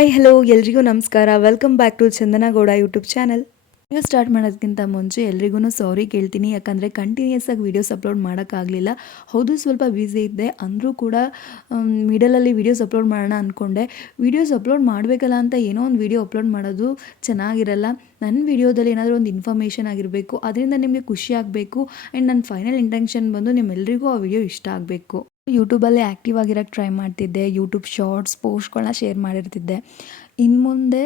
Hi hello ಎಲ್ರಿಗೂ ನಮಸ್ಕಾರ. Welcome back to Chandana Gowda YouTube channel. Video start ಮಾಡೋದಕ್ಕಿಂತ ಮುಂಚೆ ಎಲ್ರಿಗೂ ಸಾರಿ ಕೇಳ್ತೀನಿ, ಯಾಕಂದರೆ ಕಂಟಿನ್ಯೂಸ್ ಆಗಿ ವೀಡಿಯೋಸ್ ಅಪ್ಲೋಡ್ ಮಾಡೋಕ್ಕಾಗಲಿಲ್ಲ. ಹೌದು, ಸ್ವಲ್ಪ ಬ್ಯುಸಿ ಇದ್ದೆ, ಅಂದರೂ ಕೂಡ ಮಿಡಲಲ್ಲಿ ವೀಡಿಯೋಸ್ ಅಪ್ಲೋಡ್ ಮಾಡೋಣ ಅಂದ್ಕೊಂಡೆ. ವೀಡಿಯೋಸ್ ಅಪ್ಲೋಡ್ ಮಾಡಬೇಕಲ್ಲ ಅಂತ ಏನೋ ಒಂದು ವೀಡಿಯೋ ಅಪ್ಲೋಡ್ ಮಾಡೋದು ಚೆನ್ನಾಗಿರಲ್ಲ. ನನ್ನ ವೀಡಿಯೋದಲ್ಲಿ ಏನಾದರೂ ಒಂದು ಇನ್ಫಾರ್ಮೇಷನ್ ಆಗಿರಬೇಕು, ಅದರಿಂದ ನಿಮಗೆ ಖುಷಿ ಆಗಬೇಕು. ಆ್ಯಂಡ್ ನನ್ನ ಫೈನಲ್ ಇಂಟೆನ್ಷನ್ ಬಂದು ನಿಮ್ಮೆಲ್ಲರಿಗೂ ಆ ವಿಡಿಯೋ ಇಷ್ಟ ಆಗಬೇಕು. ಯೂಟ್ಯೂಬಲ್ಲೇ ಆ್ಯಕ್ಟಿವ್ ಆಗಿರೋಕ್ಕೆ ಟ್ರೈ ಮಾಡ್ತಿದ್ದೆ. ಯೂಟ್ಯೂಬ್ ಶಾರ್ಟ್ಸ್ ಪೋಸ್ಟ್ಗಳನ್ನ ಶೇರ್ ಮಾಡಿರ್ತಿದ್ದೆ. ಇನ್ನು ಮುಂದೆ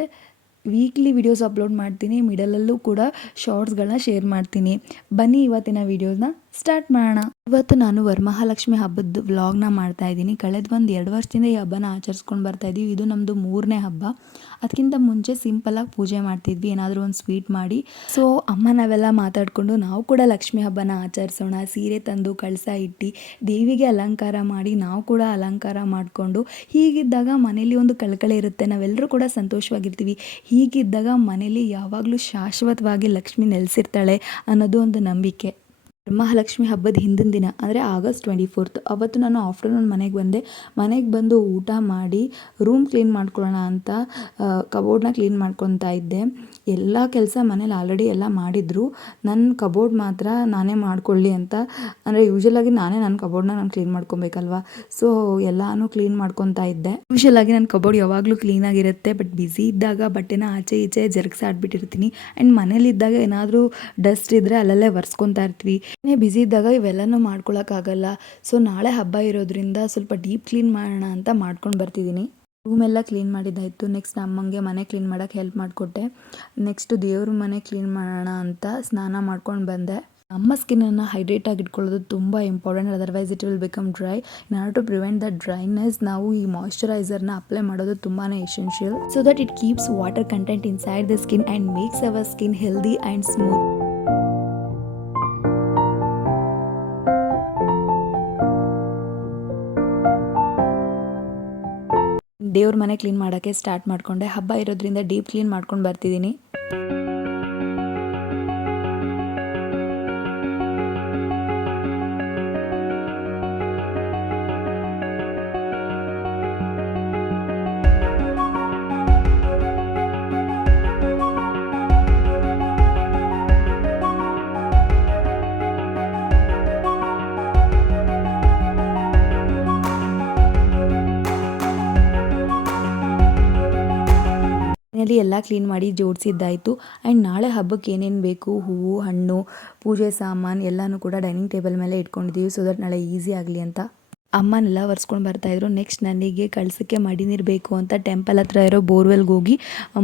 ವೀಕ್ಲಿ ವೀಡಿಯೋಸ್ ಅಪ್ಲೋಡ್ ಮಾಡ್ತೀನಿ, ಮಿಡಲಲ್ಲೂ ಕೂಡ ಶಾರ್ಟ್ಸ್ಗಳನ್ನ ಶೇರ್ ಮಾಡ್ತೀನಿ. ಬನ್ನಿ ಇವತ್ತಿನ ವೀಡಿಯೋನ ಸ್ಟಾರ್ಟ್ ಮಾಡೋಣ. ಇವತ್ತು ನಾನು ವರಮಹಾಲಕ್ಷ್ಮಿ ಹಬ್ಬದ ವ್ಲಾಗ್ನ ಮಾಡ್ತಾ ಇದ್ದೀನಿ. ಕಳೆದ 1-2 ವರ್ಷದಿಂದ ಈ ಹಬ್ಬನ ಆಚರಿಸ್ಕೊಂಡು ಬರ್ತಾ ಇದ್ದೀವಿ. ಇದು ನಮ್ಮದು 3ನೇ ಹಬ್ಬ. ಅದಕ್ಕಿಂತ ಮುಂಚೆ ಸಿಂಪಲಾಗಿ ಪೂಜೆ ಮಾಡ್ತಿದ್ವಿ, ಏನಾದರೂ ಒಂದು ಸ್ವೀಟ್ ಮಾಡಿ. ಸೊ ಅಮ್ಮ ನಾವೆಲ್ಲ ಮಾತಾಡಿಕೊಂಡು ನಾವು ಕೂಡ ಲಕ್ಷ್ಮಿ ಹಬ್ಬನ ಆಚರಿಸೋಣ, ಸೀರೆ ತಂದು ಕಳಸ ಇಟ್ಟು ದೇವಿಗೆ ಅಲಂಕಾರ ಮಾಡಿ ನಾವು ಕೂಡ ಅಲಂಕಾರ ಮಾಡಿಕೊಂಡು, ಹೀಗಿದ್ದಾಗ ಮನೇಲಿ ಒಂದು ಕಳಕಳಿ ಇರುತ್ತೆ, ನಾವೆಲ್ಲರೂ ಕೂಡ ಸಂತೋಷವಾಗಿರ್ತೀವಿ. ಹೀಗಿದ್ದಾಗ ಮನೇಲಿ ಯಾವಾಗಲೂ ಶಾಶ್ವತವಾಗಿ ಲಕ್ಷ್ಮಿ ನೆಲೆಸಿರ್ತಾಳೆ ಅನ್ನೋದು ಒಂದು ನಂಬಿಕೆ. ವರಮಹಾಲಕ್ಷ್ಮಿ ಹಬ್ಬದ ಹಿಂದಿನ ದಿನ ಅಂದರೆ ಆಗಸ್ಟ್ 24th ಅವತ್ತು ನಾನು ಆಫ್ಟರ್ನೂನ್ ಮನೆಗೆ ಬಂದು ಊಟ ಮಾಡಿ ರೂಮ್ ಕ್ಲೀನ್ ಮಾಡ್ಕೊಳ್ಳೋಣ ಅಂತ ಕಬೋರ್ಡ್ನ ಕ್ಲೀನ್ ಮಾಡ್ಕೊತಾ ಇದ್ದೆ. ಎಲ್ಲ ಕೆಲಸ ಮನೇಲಿ ಆಲ್ರೆಡಿ ಎಲ್ಲ ಮಾಡಿದ್ರು, ನನ್ನ ಕಬೋರ್ಡ್ ಮಾತ್ರ ನಾನೇ ಮಾಡ್ಕೊಳ್ಳಿ ಅಂತ. ಅಂದರೆ ಯೂಶ್ವಲಾಗಿ ನಾನೇ ನನ್ನ ಕಬೋರ್ಡ್ನ ನಾನು ಕ್ಲೀನ್ ಮಾಡ್ಕೊಬೇಕಲ್ವ. ಸೊ ಎಲ್ಲನೂ ಕ್ಲೀನ್ ಮಾಡ್ಕೊತಾ ಇದ್ದೆ. ಯೂಶ್ವಲಾಗಿ ನನ್ನ ಕಬೋರ್ಡ್ ಯಾವಾಗಲೂ ಕ್ಲೀನಾಗಿರುತ್ತೆ, ಬಟ್ ಬ್ಯುಸಿ ಇದ್ದಾಗ ಬಟ್ಟೆನ ಆಚೆ ಈಚೆ ಜರುಗಿಸಾಡ್ಬಿಟ್ಟಿರ್ತೀನಿ. ಆ್ಯಂಡ್ ಮನೇಲಿದ್ದಾಗ ಏನಾದರೂ ಡಸ್ಟ್ ಇದ್ದರೆ ಅಲ್ಲಲ್ಲೇ ಒರೆಸ್ಕೊತಾ ಇರ್ತೀವಿ. ಬ್ಯುಸಿ ಇದ್ದಾಗ ಇವೆಲ್ಲನೂ ಮಾಡ್ಕೊಳಕ್ಕಾಗಲ್ಲ. ಸೊ ನಾಳೆ ಹಬ್ಬ ಇರೋದ್ರಿಂದ ಸ್ವಲ್ಪ ಡೀಪ್ ಕ್ಲೀನ್ ಮಾಡೋಣ ಅಂತ ಮಾಡ್ಕೊಂಡು ಬರ್ತಿದ್ದೀನಿ. ರೂಮೆಲ್ಲ ಕ್ಲೀನ್ ಮಾಡಿದ್ದಾಯಿತು. ನೆಕ್ಸ್ಟ್ ಅಮ್ಮಂಗೆ ಮನೆ ಕ್ಲೀನ್ ಮಾಡೋಕ್ಕೆ ಹೆಲ್ಪ್ ಮಾಡಿಕೊಟ್ಟೆ. ನೆಕ್ಸ್ಟ್ ದೇವ್ರ ಮನೆ ಕ್ಲೀನ್ ಮಾಡೋಣ ಅಂತ ಸ್ನಾನ ಮಾಡ್ಕೊಂಡು ಬಂದೆ. ನಮ್ಮ ಸ್ಕಿನ್ನನ್ನು ಹೈಡ್ರೇಟ್ ಆಗಿ ಇಟ್ಕೊಳ್ಳೋದು ತುಂಬ important, otherwise it will become dry. In order to prevent the dryness ನಾವು ಈ ಮಾಯಿಶ್ಚರೈಸರ್ನ ಅಪ್ಲೈ ಮಾಡೋದು ತುಂಬಾ essential, so that it keeps water content inside the skin and makes our skin healthy and smooth. ದೇವ್ರ ಮನೆ ಕ್ಲೀನ್ ಮಾಡೋಕ್ಕೆ start ಮಾಡಿಕೊಂಡೆ. ಹಬ್ಬ ಇರೋದ್ರಿಂದ ಡೀಪ್ ಕ್ಲೀನ್ ಮಾಡ್ಕೊಂಡು ಬರ್ತಿದ್ದೀನಿ. ಎಲ್ಲ ಕ್ಲೀನ್ ಮಾಡಿ ಜೋಡಿಸಿದ್ದಾಯಿತು. ಆ್ಯಂಡ್ ನಾಳೆ ಹಬ್ಬಕ್ಕೆ ಏನೇನು ಬೇಕು, ಹೂವು, ಹಣ್ಣು, ಪೂಜೆ ಸಾಮಾನು ಎಲ್ಲನೂ ಕೂಡ ಡೈನಿಂಗ್ ಟೇಬಲ್ ಮೇಲೆ ಇಟ್ಕೊಂಡಿದ್ದೀವಿ, ಸೊ ದಟ್ ನಾಳೆ ಈಸಿ ಆಗಲಿ ಅಂತ. ಅಮ್ಮನೆಲ್ಲ ಒರೆಸ್ಕೊಂಡು ಬರ್ತಾಯಿದ್ರು. ನೆಕ್ಸ್ಟ್ ನನಗೆ ಕಳ್ಸಕ್ಕೆ ಮಡಿ ನೀರು ಬೇಕು ಅಂತ ಟೆಂಪಲ್ ಹತ್ರ ಇರೋ ಬೋರ್ವೆಲ್ಗೆ ಹೋಗಿ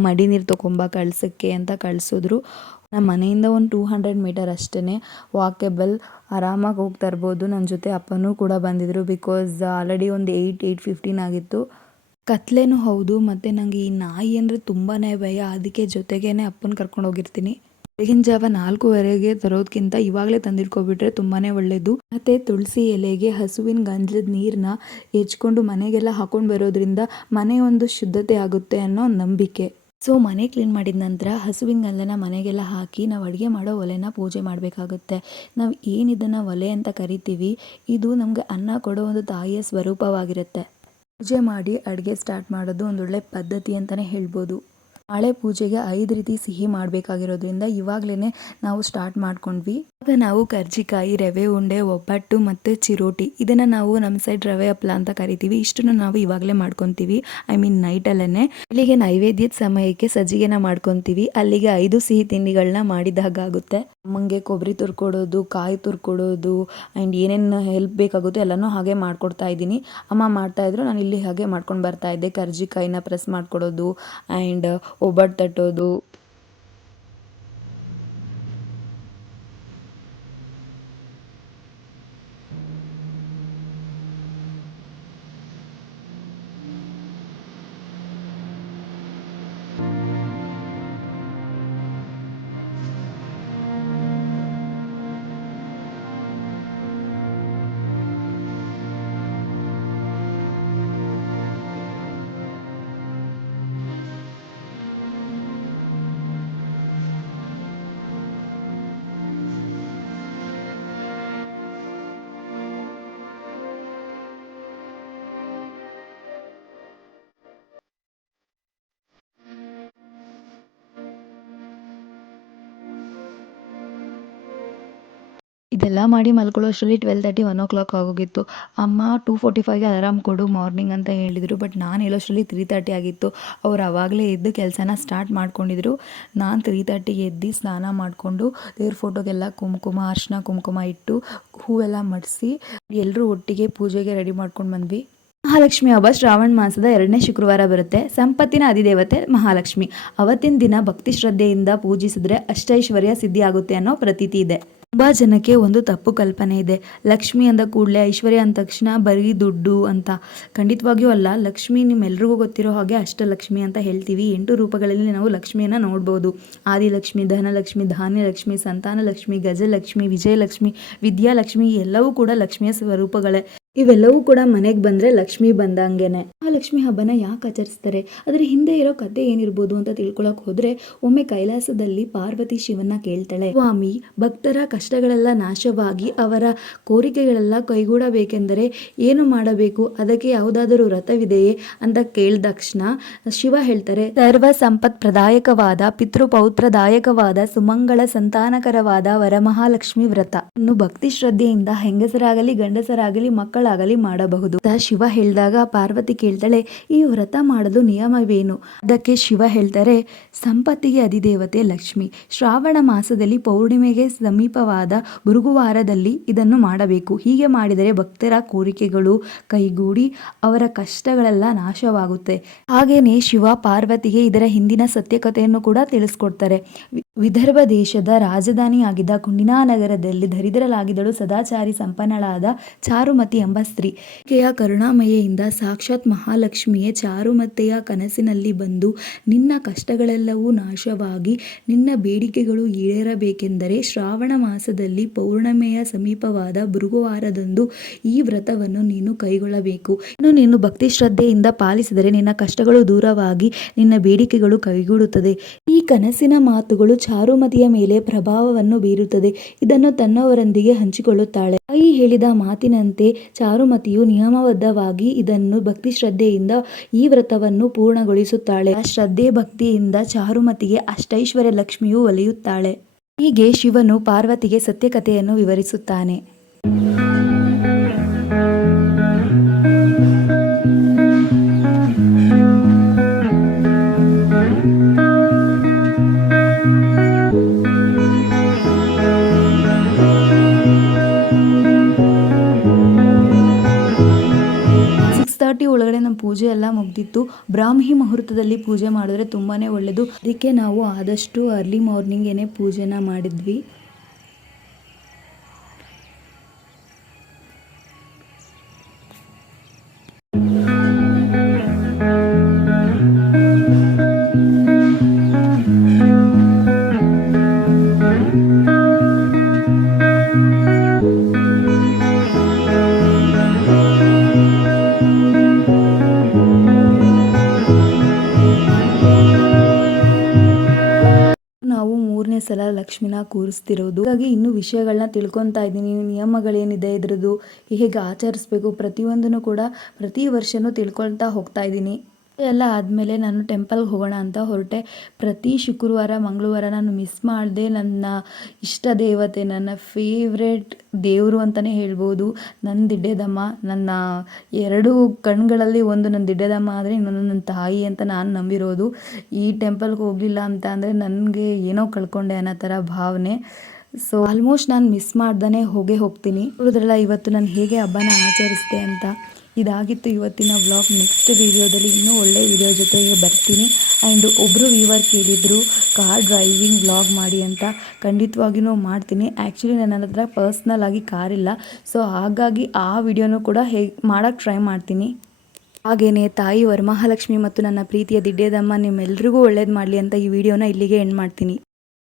ಮಡಿ ನೀರು ತೊಗೊಂಬ ಕಳ್ಸಕ್ಕೆ ಅಂತ ಕಳಿಸಿದ್ರು. ನಮ್ಮ ಮನೆಯಿಂದ ಒಂದು 200 ಮೀಟರ್ ಅಷ್ಟೇ, ವಾಕೆಬಲ್, ಆರಾಮಾಗಿ ಹೋಗ್ತಾ ಇರ್ಬೋದು. ನನ್ನ ಜೊತೆ ಅಪ್ಪನೂ ಕೂಡ ಬಂದಿದ್ದರು, ಬಿಕಾಸ್ ಆಲ್ರೆಡಿ ಒಂದು 8:15 ಆಗಿತ್ತು. ಕತ್ಲೇನೂ ಹೌದು, ಮತ್ತು ನನಗೆ ಈ ನಾಯಿ ಅಂದರೆ ತುಂಬಾ ಭಯ. ಅದಕ್ಕೆ ಜೊತೆಗೇ ಅಪ್ಪನ ಕರ್ಕೊಂಡು ಹೋಗಿರ್ತೀನಿ. ಬೆಳಗಿನ ಜಾವ 4:15ಗೆ ತರೋದಕ್ಕಿಂತ ಇವಾಗಲೇ ತಂದಿಟ್ಕೊಬಿಟ್ರೆ ತುಂಬಾ ಒಳ್ಳೆಯದು. ಮತ್ತು ತುಳಸಿ ಎಲೆಗೆ ಹಸುವಿನ ಗಂಜಲದ ನೀರನ್ನ ಹೆಚ್ಕೊಂಡು ಮನೆಗೆಲ್ಲ ಹಾಕೊಂಡು ಬರೋದ್ರಿಂದ ಮನೆ ಒಂದು ಶುದ್ಧತೆ ಆಗುತ್ತೆ ಅನ್ನೋ ನಂಬಿಕೆ. ಸೊ ಮನೆ ಕ್ಲೀನ್ ಮಾಡಿದ ನಂತರ ಹಸುವಿನ ಗಂಜಲನ ಮನೆಗೆಲ್ಲ ಹಾಕಿ ನಾವು ಅಡುಗೆ ಮಾಡೋ ಒಲೆನ ಪೂಜೆ ಮಾಡಬೇಕಾಗುತ್ತೆ. ನಾವು ಏನಿದನ್ನು ಒಲೆ ಅಂತ ಕರಿತೀವಿ, ಇದು ನಮಗೆ ಅನ್ನ ಕೊಡೋ ಒಂದು ತಾಯಿಯ ಸ್ವರೂಪವಾಗಿರುತ್ತೆ. ಪೂಜೆ ಮಾಡಿ ಅಡುಗೆ ಸ್ಟಾರ್ಟ್ ಮಾಡೋದು ಒಂದೊಳ್ಳೆ ಪದ್ಧತಿ ಅಂತಲೇ ಹೇಳ್ಬೋದು. ನಾಳೆ ಪೂಜೆಗೆ 5 ರೀತಿ ಸಿಹಿ ಮಾಡಬೇಕಾಗಿರೋದ್ರಿಂದ ಇವಾಗಲೇ ನಾವು ಸ್ಟಾರ್ಟ್ ಮಾಡ್ಕೊಂಡ್ವಿ. ಇವಾಗ ನಾವು ಕರ್ಜಿಕಾಯಿ, ರವೆ ಉಂಡೆ, ಒಬ್ಬಟ್ಟು ಮತ್ತು ಚಿರೋಟಿ, ಇದನ್ನು ನಾವು ನಮ್ಮ ಸೈಡ್ ರವೆ ಹಪ್ಪಳ ಅಂತ ಕರಿತೀವಿ. ಇಷ್ಟನ್ನು ನಾವು ಇವಾಗಲೇ ಮಾಡ್ಕೊತೀವಿ, ಐ ಮೀನ್ ನೈಟಲ್ಲೇ. ಇಲ್ಲಿಗೆ ನೈವೇದ್ಯದ ಸಮಯಕ್ಕೆ ಸಜ್ಜಿಗೆನ ಮಾಡ್ಕೊತೀವಿ. ಅಲ್ಲಿಗೆ 5 ಸಿಹಿ ತಿಂಡಿಗಳನ್ನ ಮಾಡಿದ ಹಾಗಾಗುತ್ತೆ. ಅಮ್ಮಂಗೆ ಕೊಬ್ಬರಿ ತುರ್ಕೊಡೋದು, ಕಾಯಿ ತುರ್ಕೊಡೋದು ಆ್ಯಂಡ್ ಏನೇನು ಹೆಲ್ಪ್ ಬೇಕಾಗುತ್ತೋ ಎಲ್ಲನೂ ಹಾಗೆ ಮಾಡ್ಕೊಡ್ತಾ ಇದ್ದೀನಿ. ಅಮ್ಮ ಮಾಡ್ತಾಯಿದ್ರು, ನಾನು ಇಲ್ಲಿ ಹಾಗೆ ಮಾಡ್ಕೊಂಡು ಬರ್ತಾ ಇದ್ದೆ. ಕರ್ಜಿಕಾಯಿನ ಪ್ರೆಸ್ ಮಾಡ್ಕೊಡೋದು ಆ್ಯಂಡ್ ಒಬ್ಬಟ್ಟು ತಟ್ಟೋದು. ಇದೆಲ್ಲ ಮಾಡಿ ಮಲ್ಕೊಳ್ಳೋ ಅಷ್ಟರಲ್ಲಿ 12:30 1 ಆಗೋಗಿತ್ತು. ಅಮ್ಮ 2:45ಗೆ ಅಲಾರಾಮ್ ಕೊಡು ಮಾರ್ನಿಂಗ್ ಅಂತ ಹೇಳಿದರು. ಬಟ್ ನಾನು ಹೇಳೋಷ್ಟರಲ್ಲಿ 3:30 ಆಗಿತ್ತು. ಅವ್ರು ಆವಾಗಲೇ ಎದ್ದು ಕೆಲಸನ ಸ್ಟಾರ್ಟ್ ಮಾಡ್ಕೊಂಡಿದ್ರು. ನಾನು 3:30ಗೆ ಎದ್ದು ಸ್ನಾನ ಮಾಡಿಕೊಂಡು ದೇವ್ರ ಫೋಟೋಗೆಲ್ಲ ಅರಿಶಿನ ಕುಂಕುಮ ಇಟ್ಟು ಹೂವೆಲ್ಲ ಮಡಿಸಿ ಎಲ್ಲರೂ ಒಟ್ಟಿಗೆ ಪೂಜೆಗೆ ರೆಡಿ ಮಾಡ್ಕೊಂಡು ಬಂದ್ವಿ. ಮಹಾಲಕ್ಷ್ಮಿ ಹಬ್ಬ ಶ್ರಾವಣ ಮಾಸದ 2ನೇ ಶುಕ್ರವಾರ ಬರುತ್ತೆ. ಸಂಪತ್ತಿನ ಅಧಿದೇವತೆ ಮಹಾಲಕ್ಷ್ಮಿ. ಅವತ್ತಿನ ದಿನ ಭಕ್ತಿ ಶ್ರದ್ಧೆಯಿಂದ ಪೂಜಿಸಿದ್ರೆ ಅಷ್ಟೈಶ್ವರ್ಯ ಸಿದ್ಧಿ ಆಗುತ್ತೆ ಅನ್ನೋ ಪ್ರತೀತಿ ಇದೆ. ತುಂಬ ಜನಕ್ಕೆ ಒಂದು ತಪ್ಪು ಕಲ್ಪನೆ ಇದೆ. ಲಕ್ಷ್ಮಿ ಅಂದ ಕೂಡಲೇ ಐಶ್ವರ್ಯ ಅಂದ ತಕ್ಷಣ ಬರೀ ದುಡ್ಡು ಅಂತ. ಖಂಡಿತವಾಗಿಯೂ ಅಲ್ಲ. ಲಕ್ಷ್ಮಿ ನಿಮ್ಮೆಲ್ರಿಗೂ ಗೊತ್ತಿರೋ ಹಾಗೆ ಅಷ್ಟಲಕ್ಷ್ಮಿ ಅಂತ ಹೇಳ್ತೀವಿ. 8 ರೂಪಗಳಲ್ಲಿ ನಾವು ಲಕ್ಷ್ಮಿಯನ್ನು ನೋಡ್ಬೋದು. ಆದಿಲಕ್ಷ್ಮಿ, ಧನಲಕ್ಷ್ಮಿ, ಧಾನ್ಯಲಕ್ಷ್ಮಿ, ಸಂತಾನಲಕ್ಷ್ಮಿ, ಗಜಲಕ್ಷ್ಮಿ, ವಿಜಯಲಕ್ಷ್ಮಿ, ವಿದ್ಯಾಲಕ್ಷ್ಮಿ ಎಲ್ಲವೂ ಕೂಡ ಲಕ್ಷ್ಮಿಯ ಸ್ವರೂಪಗಳೇ. ಇವೆಲ್ಲವೂ ಕೂಡ ಮನೆಗೆ ಬಂದರೆ ಲಕ್ಷ್ಮಿ ಬಂದಂಗೆನೆ. ಮಹಾಲಕ್ಷ್ಮಿ ಹಬ್ಬನ ಯಾಕೆ ಆಚರಿಸ್ತಾರೆ, ಅದರ ಹಿಂದೆ ಇರೋ ಕತೆ ಏನಿರ್ಬೋದು ಅಂತ ತಿಳ್ಕೊಳಕ್ ಹೋದ್ರೆ, ಒಮ್ಮೆ ಕೈಲಾಸದಲ್ಲಿ ಪಾರ್ವತಿ ಶಿವನ್ನ ಕೇಳ್ತಾಳೆ, ಸ್ವಾಮಿ ಭಕ್ತರ ಕಷ್ಟಗಳೆಲ್ಲ ನಾಶವಾಗಿ ಅವರ ಕೋರಿಕೆಗಳೆಲ್ಲ ಕೈಗೂಡಬೇಕೆಂದರೆ ಏನು ಮಾಡಬೇಕು, ಅದಕ್ಕೆ ಯಾವುದಾದರೂ ವ್ರತವಿದೆಯೇ ಅಂತ ಕೇಳಿದ ತಕ್ಷಣ ಶಿವ ಹೇಳ್ತಾರೆ, ಸರ್ವ ಸಂಪತ್ ಪ್ರದಾಯಕವಾದ ಪಿತೃಪೌತ್ರದಾಯಕವಾದ ಸುಮಂಗಳ ಸಂತಾನಕರವಾದ ವರಮಹಾಲಕ್ಷ್ಮಿ ವ್ರತ ಇನ್ನು ಭಕ್ತಿ ಶ್ರದ್ಧೆಯಿಂದ ಹೆಂಗಸರಾಗಲಿ ಗಂಡಸರಾಗಲಿ ಮಕ್ಕಳಾಗಲಿ ಮಾಡಬಹುದು. ಶಿವ ಹೇಳಿದಾಗ ಪಾರ್ವತಿ ಕೇಳ್ತಾಳೆ, ಈ ವ್ರತ ಮಾಡಲು ನಿಯಮವೇನು? ಅದಕ್ಕೆ ಶಿವ ಹೇಳ್ತಾರೆ, ಸಂಪತ್ತಿಗೆ ಅಧಿದೇವತೆ ಲಕ್ಷ್ಮಿ. ಶ್ರಾವಣ ಮಾಸದಲ್ಲಿ ಪೌರ್ಣಿಮೆಗೆ ಸಮೀಪವಾದ ಭೃಗುವಾರದಲ್ಲಿ ಇದನ್ನು ಮಾಡಬೇಕು. ಹೀಗೆ ಮಾಡಿದರೆ ಭಕ್ತರ ಕೋರಿಕೆಗಳು ಕೈಗೂಡಿ ಅವರ ಕಷ್ಟಗಳೆಲ್ಲ ನಾಶವಾಗುತ್ತೆ. ಹಾಗೇನೆ ಶಿವ ಪಾರ್ವತಿಗೆ ಇದರ ಹಿಂದಿನ ಸತ್ಯಕಥೆಯನ್ನು ಕೂಡ ತಿಳಿಸ್ಕೊಡ್ತಾರೆ. ವಿದರ್ಭ ದೇಶದ ರಾಜಧಾನಿಯಾಗಿದ್ದ ಕುಂಡಿನಾನಗರದಲ್ಲಿ ದರಿದ್ರಲಾಗಿದ್ದಳು ಸದಾಚಾರಿ ಸಂಪನ್ನಳಾದ ಚಾರುಮತಿ ಎಂಬ ಸ್ತ್ರೀ. ಆಕೆಯ ಕರುಣಾಮಯೆಯಿಂದ ಸಾಕ್ಷಾತ್ ಮಹಾಲಕ್ಷ್ಮಿಯೇ ಚಾರುಮತಿಯ ಕನಸಿನಲ್ಲಿ ಬಂದು, ನಿನ್ನ ಕಷ್ಟಗಳೆಲ್ಲವೂ ನಾಶವಾಗಿ ನಿನ್ನ ಬೇಡಿಕೆಗಳು ಈಡೇರಬೇಕೆಂದರೆ ಶ್ರಾವಣ ಮಾಸದಲ್ಲಿ ಪೌರ್ಣಿಮೆಯ ಸಮೀಪವಾದ ಭೃಗುವಾರದಂದು ಈ ವ್ರತವನ್ನು ನೀನು ಕೈಗೊಳ್ಳಬೇಕು. ನೀನು ಭಕ್ತಿ ಶ್ರದ್ಧೆಯಿಂದ ಪಾಲಿಸಿದರೆ ನಿನ್ನ ಕಷ್ಟಗಳು ದೂರವಾಗಿ ನಿನ್ನ ಬೇಡಿಕೆಗಳು ಕೈಗೂಡುತ್ತದೆ. ಈ ಕನಸಿನ ಮಾತುಗಳು ಚಾರುಮತಿಯ ಮೇಲೆ ಪ್ರಭಾವವನ್ನು ಬೀರುತ್ತದೆ. ಇದನ್ನು ತನ್ನವರೊಂದಿಗೆ ಹಂಚಿಕೊಳ್ಳುತ್ತಾಳೆ. ತಾಯಿ ಹೇಳಿದ ಮಾತಿನಂತೆ ಚಾರುಮತಿಯು ನಿಯಮಬದ್ಧವಾಗಿ ಇದನ್ನು ಭಕ್ತಿ ಶ್ರದ್ಧೆಯಿಂದ ಈ ವ್ರತವನ್ನು ಪೂರ್ಣಗೊಳಿಸುತ್ತಾಳೆ. ಆ ಶ್ರದ್ಧೆ ಭಕ್ತಿಯಿಂದ ಚಾರುಮತಿಗೆ ಅಷ್ಟೈಶ್ವರ್ಯ ಲಕ್ಷ್ಮಿಯು ಒಲಿಯುತ್ತಾಳೆ. ಹೀಗೆ ಶಿವನು ಪಾರ್ವತಿಗೆ ಸತ್ಯಕಥೆಯನ್ನು ವಿವರಿಸುತ್ತಾನೆ. ಒಳಗಡೆ ನಮ್ಮ ಪೂಜೆ ಎಲ್ಲ ಮುಗ್ದಿತ್ತು. ಬ್ರಾಹ್ಮಿ ಮುಹೂರ್ತದಲ್ಲಿ ಪೂಜೆ ಮಾಡಿದ್ರೆ ತುಂಬಾನೇ ಒಳ್ಳೆಯದು. ಅದಕ್ಕೆ ನಾವು ಆದಷ್ಟು ಅರ್ಲಿ ಮಾರ್ನಿಂಗೇನೆ ಪೂಜೆನ ಮಾಡಿದ್ವಿ. ನಾವು 3ನೇ ಸಲ ಲಕ್ಷ್ಮಿನ ಕೂರಿಸ್ತಿರೋದು. ಹಾಗಾಗಿ ಇನ್ನೂ ವಿಷಯಗಳನ್ನ ತಿಳ್ಕೊತಾ ಇದ್ದೀನಿ. ನಿಯಮಗಳೇನಿದೆ ಇದ್ರದ್ದು, ಹೇಗೆ ಆಚರಿಸ್ಬೇಕು, ಪ್ರತಿಯೊಂದನ್ನು ಕೂಡ ಪ್ರತಿ ವರ್ಷನೂ ತಿಳ್ಕೊಳ್ತಾ ಹೋಗ್ತಾ ಇದ್ದೀನಿ. ಎಲ್ಲ ಆದಮೇಲೆ ನಾನು ಟೆಂಪಲ್ಗೆ ಹೋಗೋಣ ಅಂತ ಹೊರಟೆ. ಪ್ರತಿ ಶುಕ್ರವಾರ ಮಂಗಳವಾರ ನಾನು ಮಿಸ್ ಮಾಡದೆ ನನ್ನ ಇಷ್ಟ ದೇವತೆ, ನನ್ನ ಫೇವ್ರೆಟ್ ದೇವರು ಅಂತಲೇ ಹೇಳ್ಬೋದು, ನನ್ನ ದಿಡ್ಡೆದಮ್ಮ. ನನ್ನ 2 ಕಣ್ಗಳಲ್ಲಿ ಒಂದು ನನ್ನ ದಿಡ್ಡೆದಮ್ಮ ಆದರೆ ಇನ್ನೊಂದು ನನ್ನ ತಾಯಿ ಅಂತ ನಾನು ನಂಬಿರೋದು. ಈ ಟೆಂಪಲ್ಗೆ ಹೋಗಲಿಲ್ಲ ಅಂತ ಅಂದರೆ ನನಗೆ ಏನೋ ಕಳ್ಕೊಂಡೆ ಅನ್ನೋ ಥರ ಭಾವನೆ. ಸೊ ಆಲ್ಮೋಸ್ಟ್ ನಾನು ಮಿಸ್ ಮಾಡ್ದೇ ಹೋಗ್ತೀನಿ. ನೋಡಿದ್ರಲ್ಲ ಇವತ್ತು ನಾನು ಹೇಗೆ ಹಬ್ಬನ ಆಚರಿಸಿದೆ ಅಂತ. ಇದಾಗಿತ್ತು ಇವತ್ತಿನ ವ್ಲಾಗ್. ನೆಕ್ಸ್ಟ್ ವಿಡಿಯೋದಲ್ಲಿ ಇನ್ನೂ ಒಳ್ಳೆ ವಿಡಿಯೋ ಜೊತೆಗೆ ಬರ್ತೀನಿ. ಆ್ಯಂಡ್ ಒಬ್ಬರು ವ್ಯೂವರ್ ಕೇಳಿದರು ಕಾರ್ ಡ್ರೈವಿಂಗ್ ವ್ಲಾಗ್ ಮಾಡಿ ಅಂತ. ಖಂಡಿತವಾಗಿಯೂ ಮಾಡ್ತೀನಿ. ಆ್ಯಕ್ಚುಲಿ ನನ್ನ ಹತ್ರ ಪರ್ಸ್ನಲ್ ಆಗಿ ಕಾರಿಲ್ಲ. ಸೊ ಹಾಗಾಗಿ ಆ ವಿಡಿಯೋನೂ ಕೂಡ ಮಾಡೋಕ್ಕೆ ಟ್ರೈ ಮಾಡ್ತೀನಿ. ಹಾಗೆಯೇ ತಾಯಿ ವರಮಹಾಲಕ್ಷ್ಮಿ ಮತ್ತು ನನ್ನ ಪ್ರೀತಿಯ ದಿಡ್ಡೆದಮ್ಮ ನಿಮ್ಮೆಲ್ರಿಗೂ ಒಳ್ಳೇದು ಮಾಡಲಿ ಅಂತ ಈ ವಿಡಿಯೋನ ಇಲ್ಲಿಗೆ ಎಂಡ್ ಮಾಡ್ತೀನಿ.